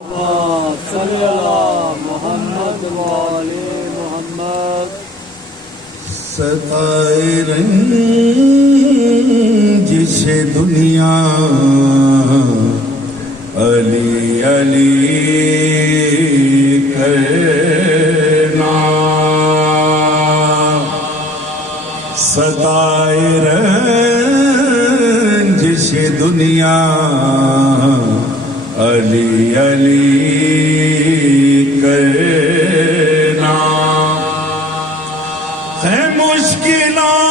صلی اللہ محمد والے محمد۔ ستائے رنج سے دنیا علی علی کرنا، ستائے رنج سے دنیا علی علی کرنا، ہے مشکلوں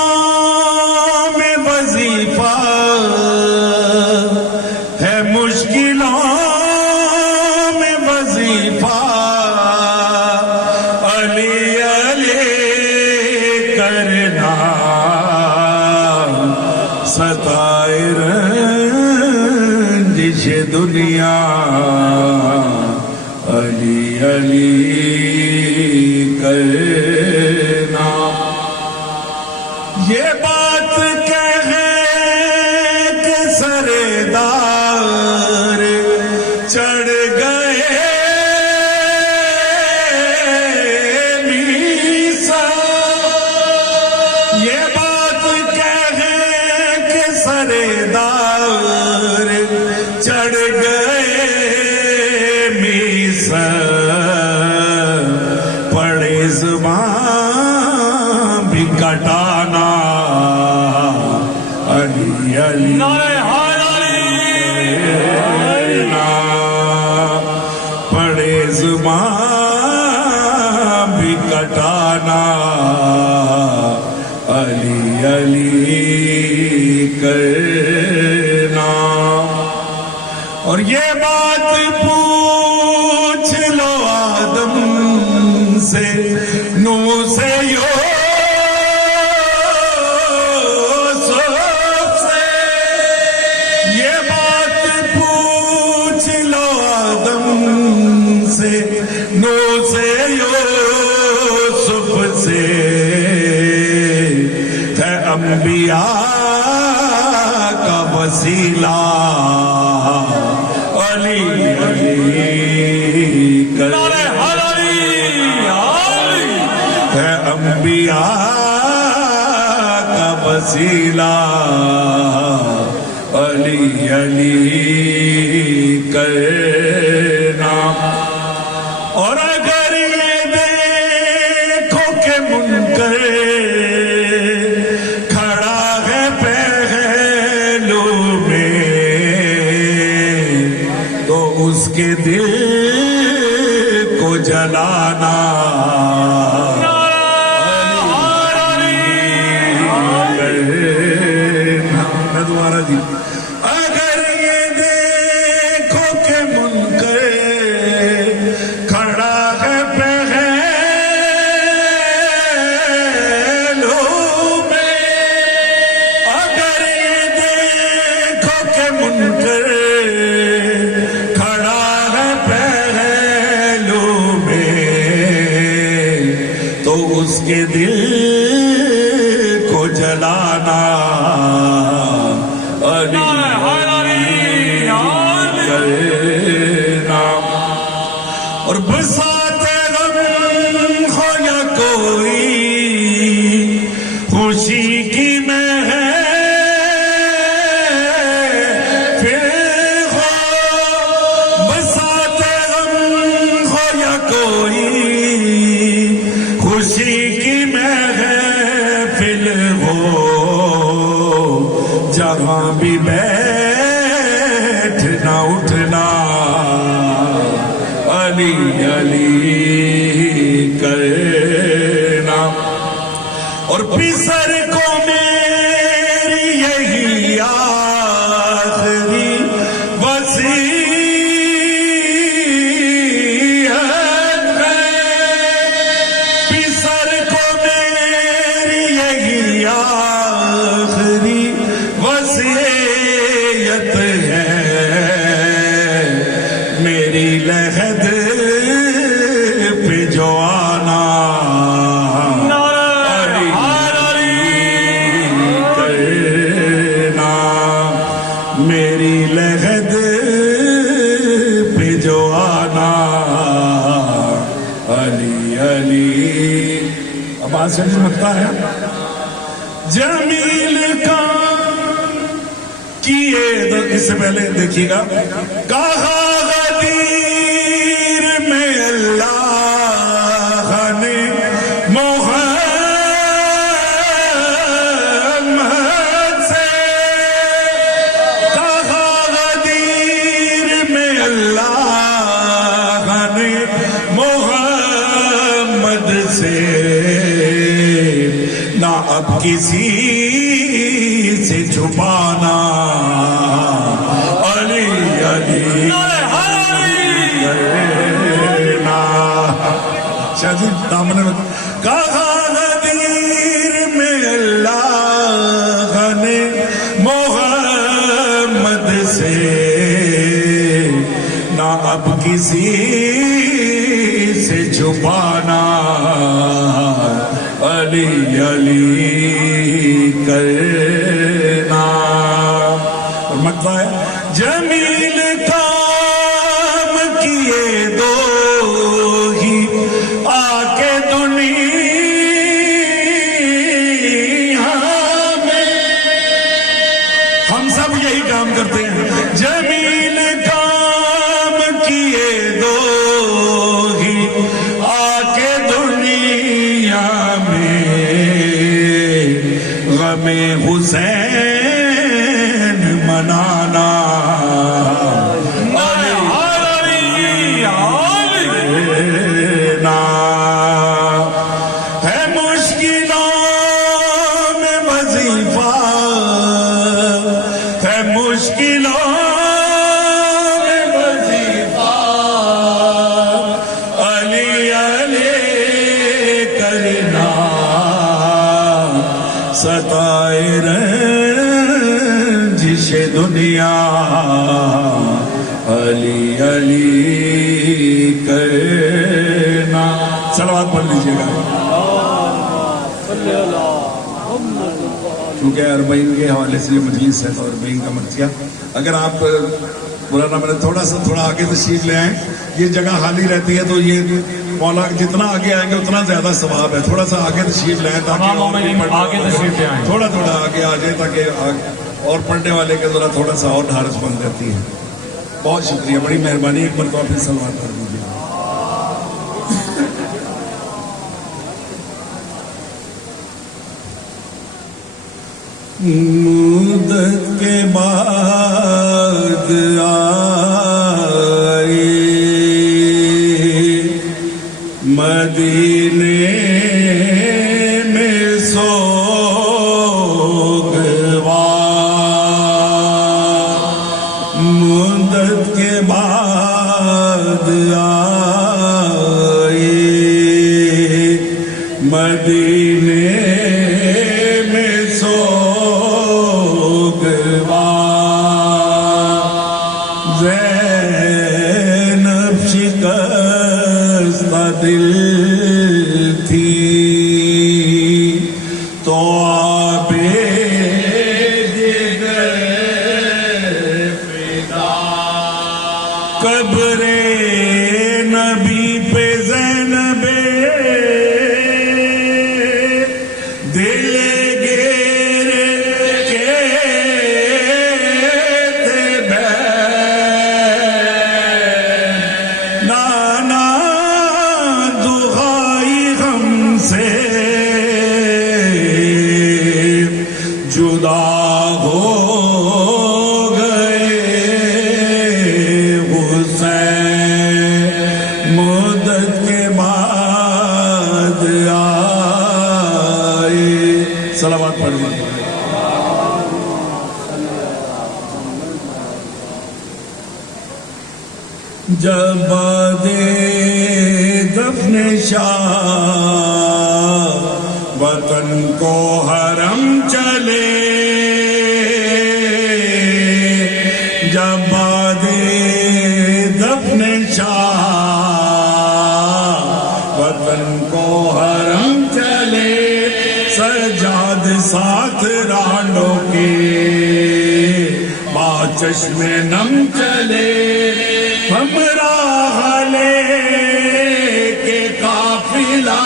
میں وظیفہ، ہے مشکلوں میں وظیفہ، علی علی کرنا، ستائے رنجش دنیا علی علی کرنا۔ یہ بات کہے کہ سردار چڑھ گئے میسا، یہ بات کہے کہ سردار چڑھ گئے میسا، پڑے زبان بھی کٹانا علی علی پڑے زبان بھی کٹانا علی علی کرنا۔ اور یہ بات پوچھ لو آدم سے، نوح سے، یوسف سے، یہ بات پوچھ لو آدم سے، نوح سے، یوسف سے، ہے انبیاء کا وسیلہ علی علی کرنا، ہے انبیاء کا وسیلہ علی علی کرنا۔ اور اگر یہ دیکھو کہ منکر کھڑا ہے پہلو میں، تو اس کے دل کو جلانا دوبارہ جی۔ اگر یہ دیکھو کہ منکر کھڑا ہے پہلو میں، اگر یہ دیکھو کہ منکر کھڑا ہے پہلو میں، تو اس کے دل کو جلانا علی کرنا۔ اور بساط غم ہو یا کوئی خوشی کی محفل ہو، بساط غم ہو یا کوئی خوشی کی محفل ہو، جہاں بھی بیٹھنا اٹھنا علی علی کرنا۔ اور پسر کو میری یہی آخری وصیت ہے، پسر کو میری یہی آخری وصیت ہے، میری لحد پہ جو آنا علی کرنا، میری لحد پہ جو آنا اعجاز سے لگتا ہے جمیل کام کیے تو اس سے پہلے دیکھیے گا کہا غدیر میں اللہ نے محمد سے کہا غدیر میں اللہ نے محمد سے نہ اب کسی سے چھپانا علی علی شاید دامن میں کہا غدیر میں اللہ نے محمد سے نہ اب کسی سے چھپانا علی علی کرنا اور مطلب ہے جمیل کام کیے دو ہی آ کے دنیا میں ہم سب یہی کام کرتے ہیں جمیل کام کیے دو ہی آ کے دنیا میں غم حسین منانا ہے مشکلوں میں وظیفہ ہے مشکلوں میں وظیفہ علی علی کرنا ستائے رنجش دنیا علی علی کرنا صلوات پڑھ لیجیے گا کیونکہ اربعین کے حوالے سے یہ مجلس ہے تو اربعین کا مرثیہ اگر آپ مولانا میں تھوڑا آگے تشریف لے آئیں یہ جگہ خالی رہتی ہے تو یہ مولا جتنا آگے آئیں گے اتنا زیادہ ثواب ہے تھوڑا سا آگے تشریف لے آئیں تاکہ آگے تشریف لے آئیں تھوڑا آگے آ جائے تاکہ اور پڑھنے والے کے ذرا تھوڑا سا اور ڈھارس بن جاتی ہے بہت شکریہ بڑی مہربانی ایک مرتبہ پھر سلوات کر دیجیے مدت کے بعد آئی مدینے میں سوگوار مدت کے بعد آئی مدینے میں زینب شکستہ دل تھی تو آبے جگر فدا قبر نبی پہ زینب دل جدا ہو گئے حسین مدت کے بعد آئے صلوات پڑھ لیجیے جب بعد دفن شاہ وطن کو حرم چلے جب بعد دفن شاہ وطن کو حرم چلے سجاد ساتھ رانڈوں کے با چشم نم چلے ہمراہ لے کے قافلہ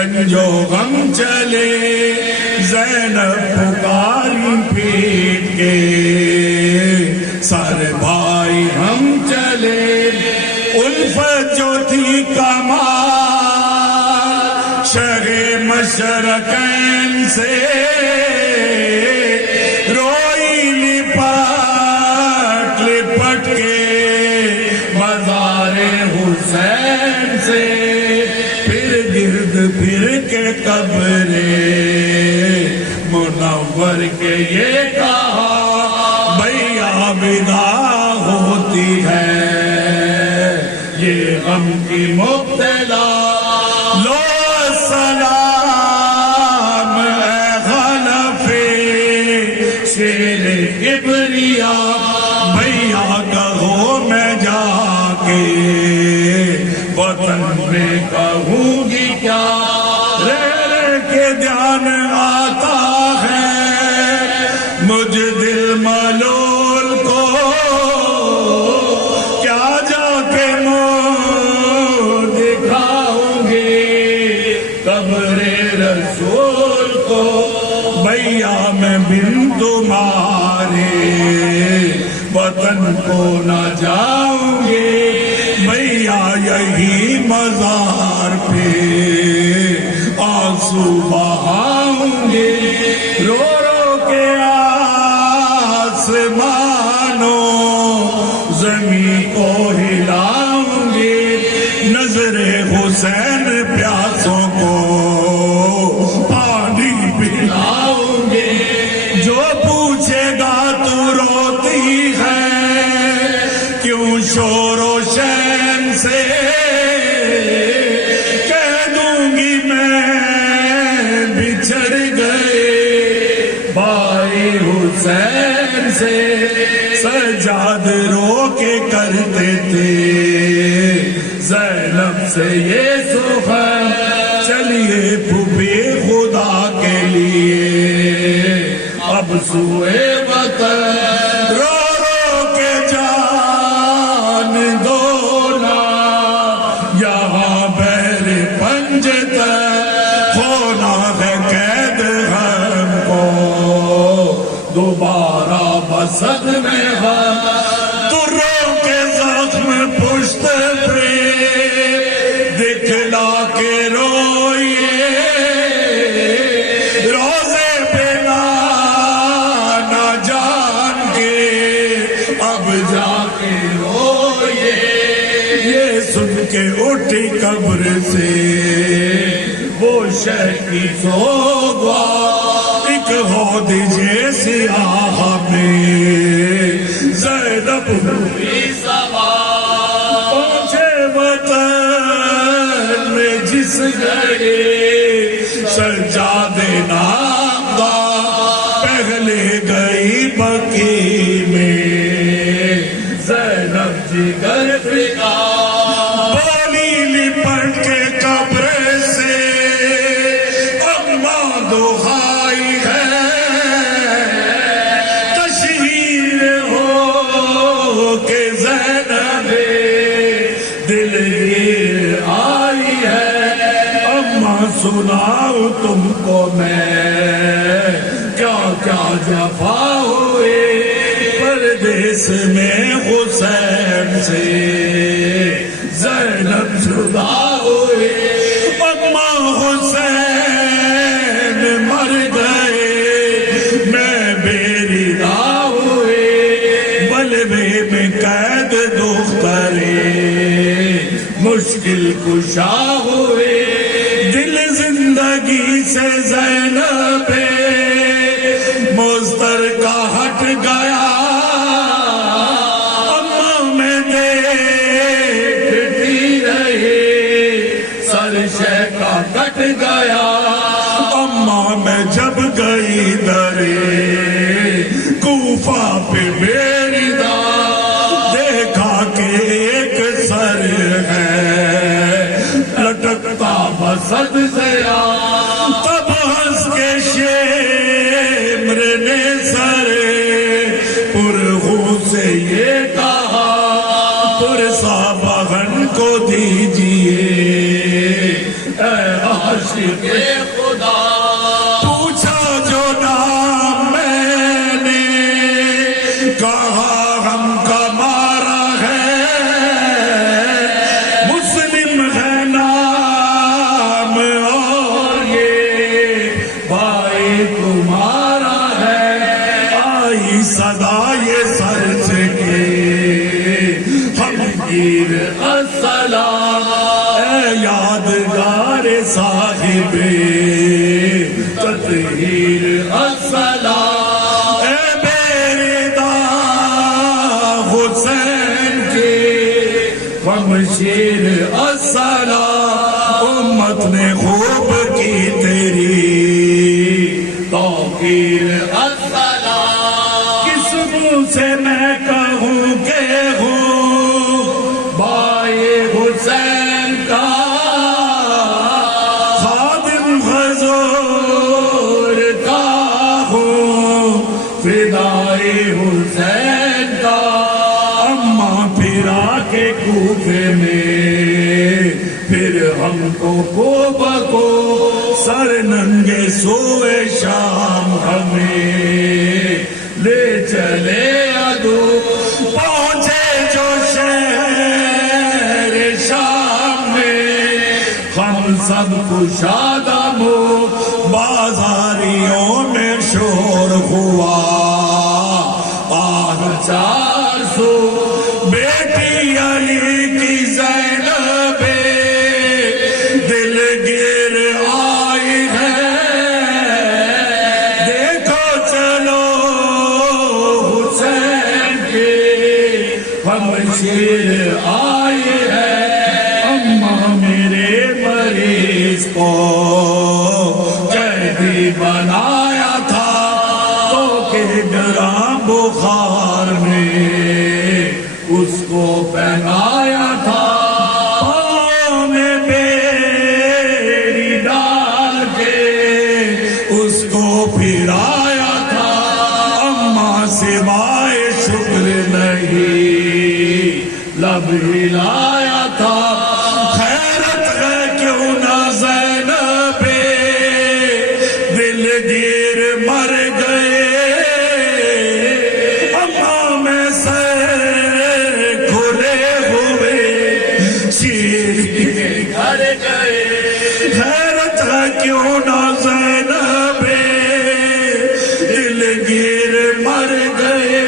गंजो गम चले ज़ैनब पुकारी पीट के सारे भाई हम चले उल्फत जो थी कमाल शगे मशरकैन से रोई लिपट लिपट के मज़ारे हुसैन से फिर गिर्द फिर के कब्रे मुनव्वर के ये कहा भैया विदा होती है ये गम की मुब्तला लो सलाम ए खलफे शेर इब्रिया भैया कहो मैं जाके वतन में कहूँगी क्या रह के ध्यान आता है मुझ दिल मलोल को क्या जाके मुँह दिखाऊंगी कब्रे रसूल को भैया मैं बिन तुम्हारे वतन को न जाऊंगी भैया यही मज़ार पे आंसू बहाऊंगी रो रो के आसमानों ज़मीं को हिलाऊंगी नजरे हुसैन प्यासों को पानी पिलाऊंगी जो पूछेगा तू रोती है क्यों शोरो शैन से कह दूंगी मैं बिछड़ गए भाई हुसैन से सजाद रो के करते थे ज़ैनब से ये सुखन चलिए फूफे खुदा के लिए अब सुए वतन रो रो के जान दो ना यहाँ बहर पंजत होना है कैद हमको दोबारा बसत में हम तुर्रों के जख्म पुश्त पे दिखला के रोइए रोज़े पे ना जान के अब जाके रोइए ये सुन के उठी कब्र से वो शह की सोगा एक हो दीजिए सियाह में ज़ैनब हुई सवार पहुंचे वतन में जिस घड़े सज्जादे नामदा पहले गई बकी में ज़ैनब जिगर फिका बोली लिपट के कब्र से अम्मा दुहाई है तशहीर हो के ज़ैनब दिलगीर आई है अम्मा सुनाऊं तुमको मैं क्या क्या जफा हुए परदेस में हुसैन से ज़ैनब जुदा हुए अम्मा हुसैन मर गए मैं बेरिदा हुए बलबे में कैद दुख्तरे मुश्किल कुशा हुए दिल जिंदगी से ज़ैनब मुस्तर का हट गया अम्मा में देखती रही सर शह का कट गया अम्मा में जब गई दरे कूफा पे बेरिदा देखा कि एक सर है लटकता बसत से तब हंस के शेम्र ने सरे पुरहू से ये कहा पुरसा बहन को दीजिए आशिक के खुदा पूछा जो नाम मैंने कहा हम कमारा है मुस्लिम है नाम और ये भाई तुम्हारा है आई सदा ये सर से के फकीर अस्सलाम यादगार साहिबे तत्हीर अस्सलाम बेरिदा हुसैन के वमशीर अस्सलाम उम्मत ने खूब की तेरी तौकीर अस्सलाम किस मुंह से मैं कहूँ के हूँ भाई हुसैन का फिदाई हुसैन का अम्मा फिरा के कूफे में फिर हमको को बको सर नंगे सोए शाम हमें ले चले अदू पहुंचे जो शहर शाम में हम सब कुशादमो बाजारियों में शोर हुआ 400 बेटी अली की ज़ैनबे दिलगिर आई है देखो चलो हुसैन के हमशीर आए हैं अम्मा मेरे मरीज को कैदी बनाया था तो के डरा बुखार में उसको पहनाया था पाँव में बेड़ी डाल के उसको फिराया था अम्मा सिवाय शुक्र नहीं लब हिलाया था खैरत है क्यों ना ज़ैनबे दिलगीर मर गए घर गए खैरत है क्यों ना ज़ैनबे दिलगीर मर गए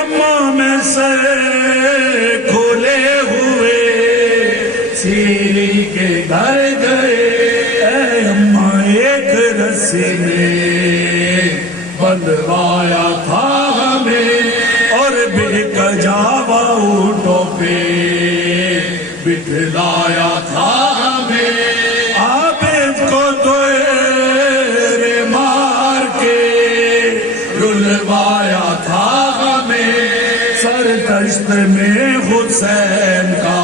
अम्मा में सर खोले हुए सीरी के घर गए अम्मा एक रस्सी में बंधवाया था हमें और बेकजावा ऊँटों पे बिठलाया था हमें आबिद को दोरे मार के रुलवाया था हमें सर दश्त में हुसैन का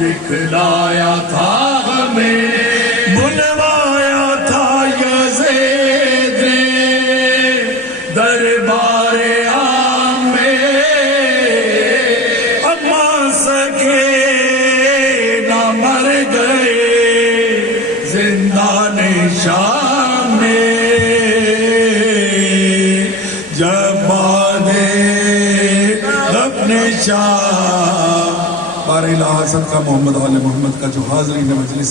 दिखलाया था हमें बुलवाया था यज़ीद दरबारे आम में अम्मा सके न मर गए जिंदाने शाम में जब बादे अपने शाह बार इलाहा सदका मोहम्मद वाले मोहम्मद का जो हाज़रीन मजलिस